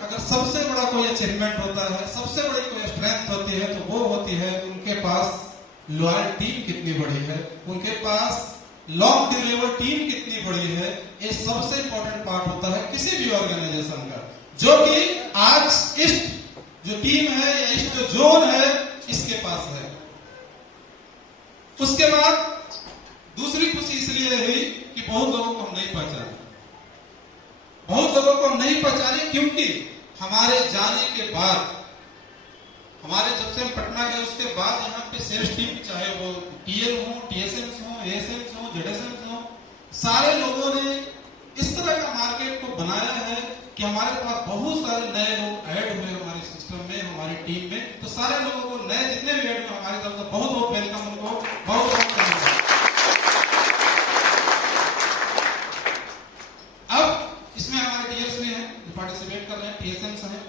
अगर सबसे बड़ा कोई अचीवमेंट होता है, सबसे बड़ी कोई स्ट्रेंथ होती है, तो वो होती है उनके पास लॉयल टीम कितनी बड़ी है, उनके पास लॉन्ग डिलीवर टीम कितनी बड़ी है। ये सबसे इंपॉर्टेंट पार्ट होता है किसी भी ऑर्गेनाइजेशन का, जो कि आज ईस्ट जो टीम है या ईस्ट जो जोन है इसके पास है। उसके बाद दूसरी खुशी इसलिए हुई कि बहुत लोगों को हम नहीं पहचाने, बहुत लोगों को हम नहीं पहचाने क्योंकि हमारे जाने के बाद, हमारे जब से हम पटना गए उसके बाद यहाँ पे सेल्स टीम, चाहे वो टीएल हो, टीएसएम्स हो, एएसएम्स हो, जेडएसएम्स हो, सारे लोगों ने इस तरह का मार्केट को बनाया है कि हमारे पास बहुत सारे नए लोग ऐड हुए हमारे सिस्टम में, हमारी टीम में। तो सारे लोगों को नए जितने भी ऐड हुए हमारी तरफ से बहुत बहुत वेलकम, उनको बहुत बहुत धन्यवाद। अब इसमें हमारे टीएल्स भी हैं जो पार्टिसिपेट कर रहे हैं, टीएसएम्स हैं।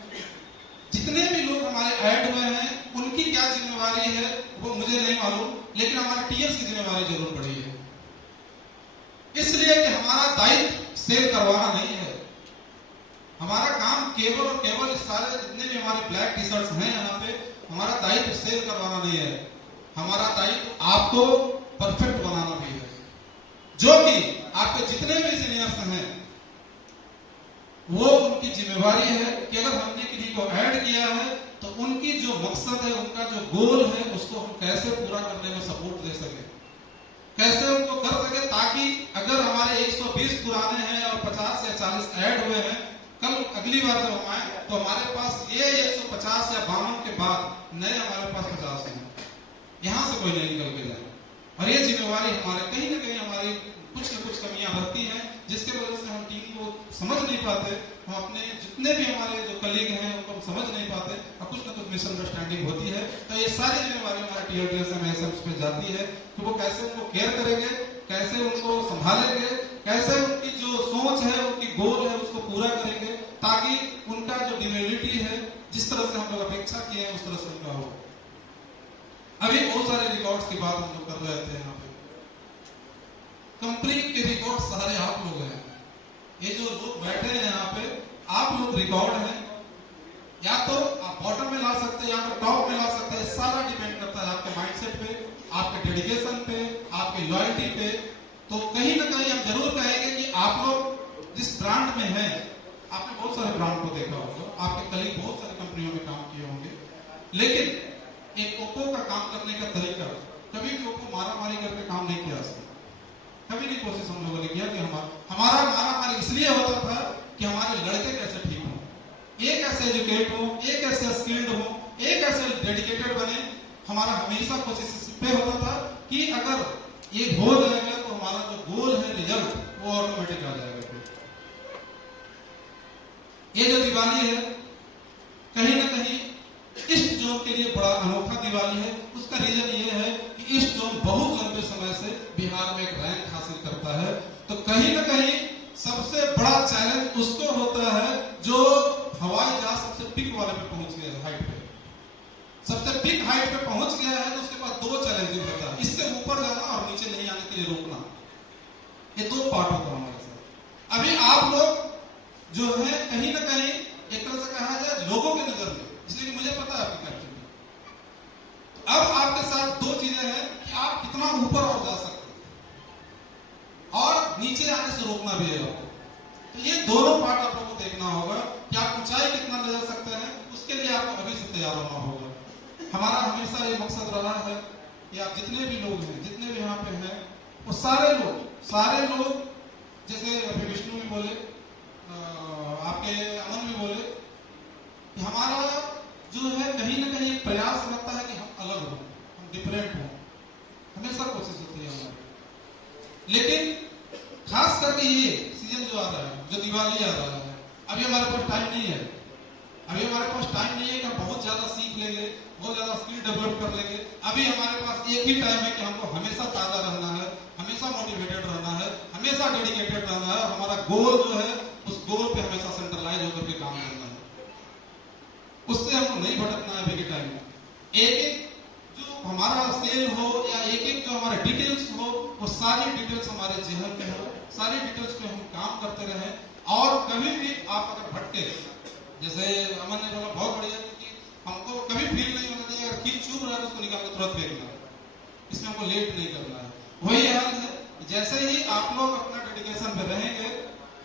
जितने भी लोग हमारे ऐड हुए हैं उनकी क्या जिम्मेवारी है वो मुझे नहीं मालूम, लेकिन हमारे टीएल्स की जिम्मेवारी जरूर पड़ी है। इसलिए कि हमारा दायित्व सेल करवाना नहीं है, हमारा काम केवल और केवल इस सारे जितने भी हमारे ब्लैक टी शर्ट्स हैं यहाँ पे, हमारा दायित्व सेल करवाना नहीं है, हमारा दायित्व आपको परफेक्ट बनाना भी है। जो कि आपके जितने भी सीनियर्स हैं वो उनकी जिम्मेवारी है कि अगर हमने किसी को ऐड किया है तो उनकी जो मकसद है, उनका जो गोल है, उसको हम कैसे पूरा करने में सपोर्ट दे सके, कैसे उनको कर सके, ताकि अगर हमारे 120 पुराने हैं और 50 या 40 ऐड हुए हैं, कल अगली बार जब हम आए तो हमारे पास ये 150 या 52 के बाद नए हमारे पास 50 हैं, यहां से कोई नहीं निकल के जाए। और ये जिम्मेवारी हमारे कहीं ना कहीं हमारी कुछ न कुछ कमियां रहती हैं, जिसके वजह से हम टीम को समझ नहीं पाते, हम अपने जितने भी हमारे जो कलीग हैं उनको हम समझ नहीं पाते और कुछ न कुछ मिसअंडरस्टैंडिंग होती है। तो ये सारी जिम्मेवारी हमारे टीएलटीएस पे जाती है कि वो कैसे उनको केयर करेंगे, कैसे उनको संभालेंगे, कैसे उनकी जो सोच है, उनकी गोल है, उसको पूरा करेंगे, ताकि उनका जो डिविनिटी है, जिस तरह से हम लोग अपेक्षा किए हैं उस तरह से उनका हो। अभी बहुत सारे रिकॉर्ड्स की बात हम लोग कर रहे थे यहाँ पे, कंपनी के रिकॉर्ड सारे आप लोग हैं, ये जो लोग बैठे हैं यहाँ पे आप लोग रिकॉर्ड हैं, या तो आप बॉटम में ला सकते हैं या तो टॉप में ला सकते हैं। सारा डिपेंड करता है आपके माइंडसेट पे, आपके डेडिकेशन पे, आपकी लॉयल्टी पे। तो कहीं ना कहीं हम जरूर कहेंगे कि आप लोग जिस ब्रांड में हैं, आपने बहुत सारे ब्रांड को देखा होगा, आपके कलीग बहुत सारी कंपनियों में काम किए होंगे, लेकिन एक ओप्पो का काम करने का तरीका, कभी भी ओप्पो मारा मारी करके काम नहीं किया उसने, कभी नहीं कोशिश हम लोगों ने किया कि हमारा मारा इसलिए होता था कि हमारे लड़के कैसे ठीक हो, एक ऐसे एजुकेट हो, एक ऐसे स्किल्ड हो, एक ऐसे डेडिकेटेड बने। हमारा हमेशा कोशिश इस पे होता था कि अगर ये हो जाएगा तो हमारा जो गोल है, रिजल्ट, वो ऑटोमेटिक आ जाएगा। ये जो दिवाली है कहीं ना कहीं ईस्ट जोन के लिए बड़ा अनोखा दिवाली है। उसका रीजन ये है कि ईस्ट जोन बहुत लंबे समय से बिहार में एक रैंक हासिल करता है। तो कहीं ना कहीं सबसे बड़ा चैलेंज उसको होता है जो हवाई जहाज सबसे पिक वाले पे पहुंच गया है, हाइट पे, सबसे पिक हाइट पे पहुंच गया है, तो उसके पास दो चैलेंजेस होता है, इससे ऊपर जाना और नीचे नहीं आने के लिए रोकना। ये दो पार्ट होता है हमारे साथ। अभी आप लोग जो है कहीं ना कहीं एक तरह से कहा जाए लोगों के नजर में, इसलिए मुझे पता है आपकी कैप्टन। अब आपके साथ दो चीजें हैं कि आप कितना ऊपर और जा सकते हैं और नीचे आने से रोकना भी है आपको। तो ये दोनों पार्ट आप लोगों को देखना होगा कि आप ऊंचाई कितना ले जा सकते हैं, उसके लिए आपको अभी से तैयार होना होगा। हमारा हमेशा ये मकसद रहा है कि आप जितने भी लोग हैं, जितने भी यहाँ पे हैं, वो सारे लोग जैसे अभी विष्णु भी बोले, आपके अमन भी बोले कि हमारा जो है कहीं ना कहीं प्रयास रहता है कि हम अलग हो, हम डिफरेंट हो, हमेशा कोशिश होती है हमारी। लेकिन खास करके ये सीजन जो आ रहा है, जो दिवाली आ रहा है, अभी हमारे पास टाइम नहीं है, अभी हमारे पास टाइम नहीं है कि हम बहुत ज्यादा सीख लेंगे, बहुत ज्यादा स्किल डेवलप कर लेंगे। अभी हमारे पास एक ही टाइम है कि हमको हमेशा ताजा रहना है, हमेशा मोटिवेटेड रहना है, हमेशा डेडिकेटेड रहना है। हमारा गोल जो है उस गोल पे हमेशा सेंट्रलाइज होकर के काम करना है, उससे हमको नहीं भटकना है। अभी के टाइम में एक एक जो हमारा सेल हो या एक एक जो हमारे डिटेल्स हो, वो सारी डिटेल्स हमारे जेहन में हो, सारी डिटेल्स पे हम काम करते रहे। और कभी भी आप अगर भटके, जैसे अमन ने बोला बहुत बढ़िया, क्योंकि हमको कभी फील नहीं होना चाहिए अगर कील चुभ रहा है तो उसको निकाल कर तुरंत फेंकना है, इसमें हमको लेट नहीं करना है। वही हाल है, जैसे ही आप लोग अपना डेडिकेशन पे रहेंगे,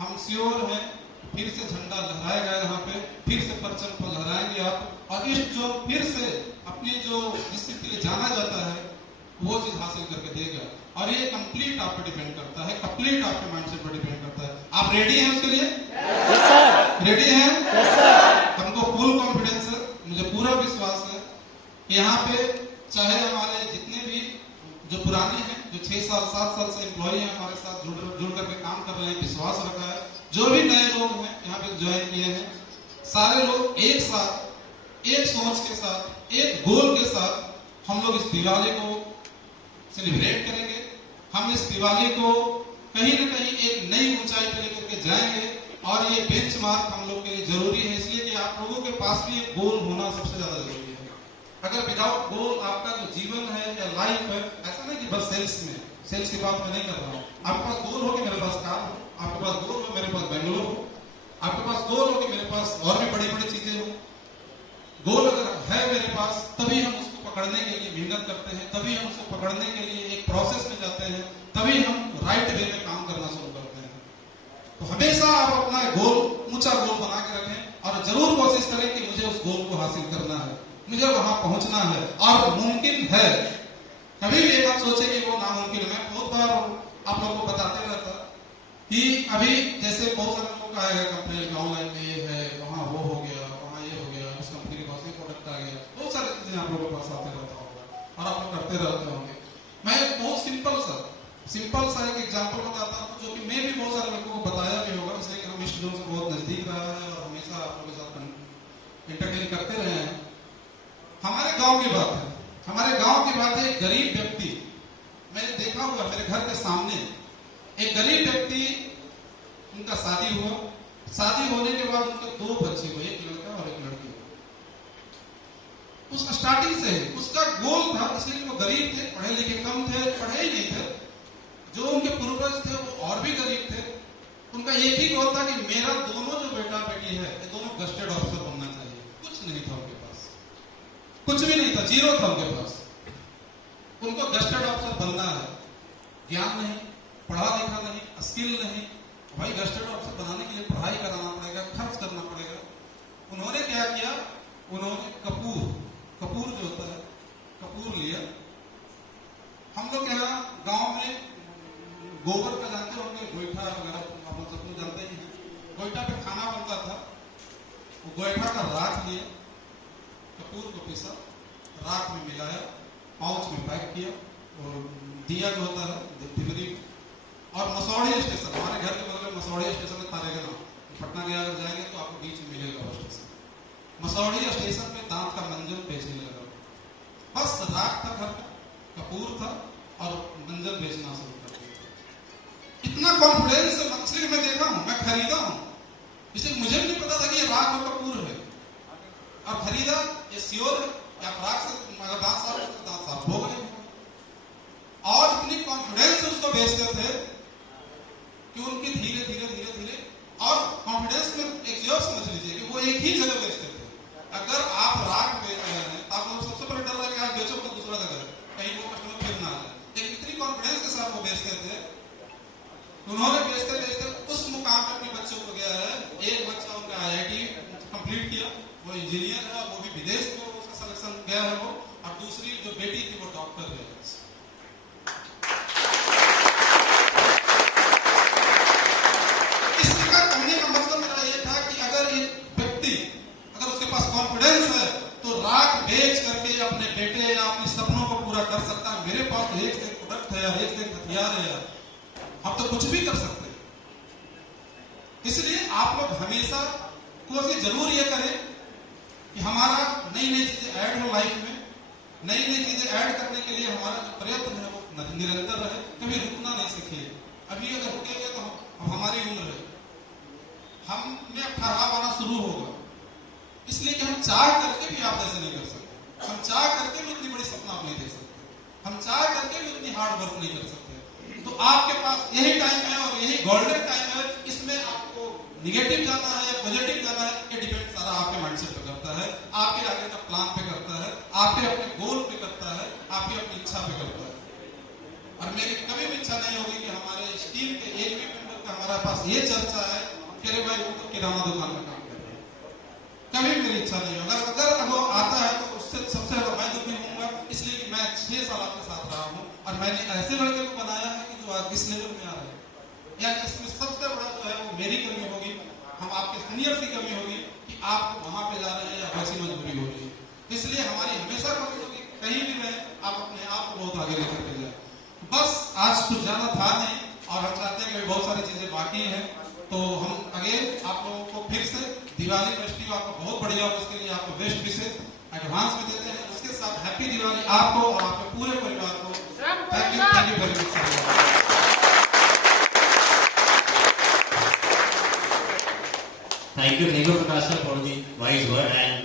हम श्योर हैं फिर से झंडा लहराएगा यहाँ पे, फिर से परचम पर लहराएंगे आप, और इस जो फिर से अपनी जो जिस चीज के लिए जाना जाता है वो चीज हासिल करके देगा। और ये कंप्लीट आप पे डिपेंड करता है, कंप्लीट आपके माइंडसेट पर डिपेंड करता है। आप रेडी हैं उसके लिए? Yes sir. रेडी हैं? Yes sir. हमको फुल कॉन्फिडेंस है, मुझे पूरा विश्वास है कि यहाँ पे चाहे हमारे जितने भी जो पुराने हैं, जो 6 साल 7 साल से एम्प्लॉय हैं हमारे साथ जुड़ करके काम कर रहे हैं, विश्वास रखा है, जो भी नए लोग हैं यहाँ पे ज्वाइन किए हैं, सारे लोग एक साथ एक सोच के साथ एक गोल के साथ हम लोग इस दिवाली को सेलिब्रेट करेंगे। हम इस दिवाली को कहीं न कहीं एक नई ऊंचाई पर लेकर के जाएंगे, और ये बेंचमार्क हम लोग के लिए जरूरी है, इसलिए कि आप लोगों के पास भी एक गोल होना सबसे ज्यादा जरूरी है। अगर विदाउट गोल आपका जो जीवन है या लाइफ है, ऐसा नहीं कि बस सेल्स की बात मैं नहीं कर रहा हूँ, आपके पास गोल हो कि मेरे पास कार हो, आपके पास गोल हो मेरे पास बेंगलोर हो, आपके पास गोल हो कि मेरे पास और भी बड़ी बड़ी चीजें हो। गोल अगर है मेरे पास, तभी हम उसको पकड़ने के लिए मेहनत करते हैं, तभी हम उसको पकड़ने के लिए एक प्रोसेस में जाते हैं, तभी हम राइट वे में काम करना शुरू करते हैं। तो हमेशा आप अपना गोल ऊंचा गोल बना के रखें और जरूर कोशिश करें कि मुझे उस गोल को हासिल करना है, मुझे वहां पहुंचना है, और मुमकिन है। कभी भी एक बात सोचे कि वो नामुमकिन है। मैं बहुत बार आप लोगों को बताते रहता कि अभी जैसे बहुत सारे लोग आएगा कंपनी ऑनलाइन में ये है, वहाँ वो हो गया, वहाँ ये हो गया, उस कंपनी के पास ये प्रोडक्ट आ गया, बहुत सारी चीजें आप लोगों के पास आते रहता होगा और आप लोग करते रहते होंगे। मैं बहुत सिंपल सा एक एग्जांपल बताता हूँ, जो कि मैं भी बहुत सारे लोगों को बताया भी होगा, इसलिए कि हम स्टूडेंट से बहुत नजदीक रहा है और हमेशा आप लोगों के साथ इंटरटेन करते रहे हैं। हमारे गांव की बात है, हमारे गांव की बात है। एक गरीब व्यक्ति, मैंने देखा हुआ मेरे घर के सामने एक गरीब व्यक्ति, उनका शादी हुआ, शादी होने के बाद उनके 2 बच्चे हुए, एक लड़का और एक लड़की। उसका स्टार्टिंग से उसका गोल था, इसलिए वो गरीब थे, पढ़े लिखे कम थे, पढ़े ही नहीं थे, जो उनके पूर्वज थे वो और भी गरीब थे। उनका एक ही गोल था कि मेरा दोनों जो बेटा बेटी है ये दोनों गस्टेड ऑफिसर बनना चाहिए। कुछ नहीं था उनके पास, कुछ भी नहीं था, जीरो था उनके पास। उनको गस्टेड ऑफिसर बनना है, ज्ञान नहीं, पढ़ा लिखा नहीं, स्किल नहीं। भाई गस्टेड ऑफिसर बनाने के लिए पढ़ाई कराना पड़ेगा, खर्च करना पड़ेगा। उन्होंने क्या किया, उन्होंने कपूर जो होता है, कपूर लिया। हम लोग यहाँ गांव में गोबर का जानते होंगे, गोईठा वगैरह आप लोग सब लोग जानते ही हैं, गोईठा पे खाना बनता था। वो गोईठा का राख लिया, कपूर को पीसा, राख में मिलाया, पाउच में पैक किया, और दिया जो होता है तिवरी, और मसौड़ी स्टेशन, हमारे घर के बगल में मसौड़ी स्टेशन है तारेगना, पटना गया अगर जाएंगे तो आपको बीच में मिलेगा वो स्टेशन। मसौड़ी स्टेशन पे दांत का मंजन बेचने लगा। बस राख था घर का, कपूर था, और मंजन बेचना शुरू कर दिया। इतना कॉन्फिडेंस से मछली मैं देखा हूं, मैं खरीदा हूं, इसे मुझे भी नहीं पता था कि ये राख और कपूर है, और खरीदा, ये श्योर है कि आप राख से अगर दांत साफ करते दांत साफ हो गए। और इतनी कॉन्फिडेंस से उसको बेचते थे कि उनकी धीरे धीरे और कॉन्फिडेंस में एक चीज समझ लीजिए कि वो एक ही जगह बेचते थे। अगर आप राख बेच रहे हैं तो आप लोग सबसे पहले डर रहे हैं कि आप बेचो तो दूसरा जगह कहीं वो कस्टमर फिर ना आ जाए, लेकिन इतनी कॉन्फिडेंस के साथ वो बेचते थे। उन्होंने बेचते उस मुकाम पर अपने बच्चों को गया है। एक बच्चा उनका IIT कंप्लीट किया, वो इंजीनियर है, वो भी विदेश में उसका सिलेक्शन गया है वो, और दूसरी जो बेटी थी वो डॉक्टर है। अपने बेटे या अपने सपनों को पूरा कर सकता है। मेरे पास तो एक से प्रोडक्ट है, एक से हथियार है, हम तो कुछ भी कर सकते हैं। इसलिए आप लोग हमेशा कोशिश जरूर ये करें कि हमारा नई चीजें ऐड हो लाइफ में, नई चीजें ऐड करने के लिए हमारा जो प्रयत्न है वो निरंतर रहे, कभी रुकना नहीं सीखिए। अभी अगर रुकेंगे तो अब हमारी उम्र है, हम में 18 आना शुरू होगा, इसलिए कि हम चाह करके भी आप ऐसे नहीं कर सकते, हम चाह करके भी इतनी बड़ी सपना आप नहीं दे सकते, हम चाह करके भी इतनी हार्ड वर्क नहीं कर सकते। तो आपके पास यही टाइम है और यही गोल्डन टाइम है, इसमें आपको निगेटिव जाना है या पॉजिटिव जाना है, ये डिपेंड सारा और मेरी कभी भी इच्छा नहीं होगी कि हमारे इस टीम के एक भी मेंबर का हमारे पास ये चर्चा है कि अरे भाई वो तो किराना दुकान में काम कर रहे हैं। कभी मेरी इच्छा नहीं होगा। अगर वो आता है तो उससे सबसे ज्यादा मैं दुखी होऊंगा, इसलिए कि मैं 6 साल आपके साथ रहा हूँ और मैंने ऐसे लड़के को बनाया है कि जो आज इस लेवल में आ रहे हैं। या इसमें सबसे बड़ा जो है वो मेरी कमी होगी, हम आपके सीनियर की कमी होगी कि आप वहां पे जा रहे हैं या वैसी मजबूरी हो रही है। इसलिए हमारी हमेशा कोशिश होगी कहीं भी रहे आप अपने आप को बहुत आगे लेकर के जाए। बस आज कुछ ज्यादा था नहीं और हम चाहते हैं कि बहुत सारी चीजें बाकी हैं, तो हम आगे आप लोगों को फिर से दिवाली फेस्टिवल आपका बहुत बढ़िया हो, उसके लिए आपको बेस्ट विशेष एडवांस में देते हैं। उसके साथ हैप्पी दिवाली आपको और आपके पूरे परिवार को। Thank you very much. Thank you, Prakash sir, for the wise word. And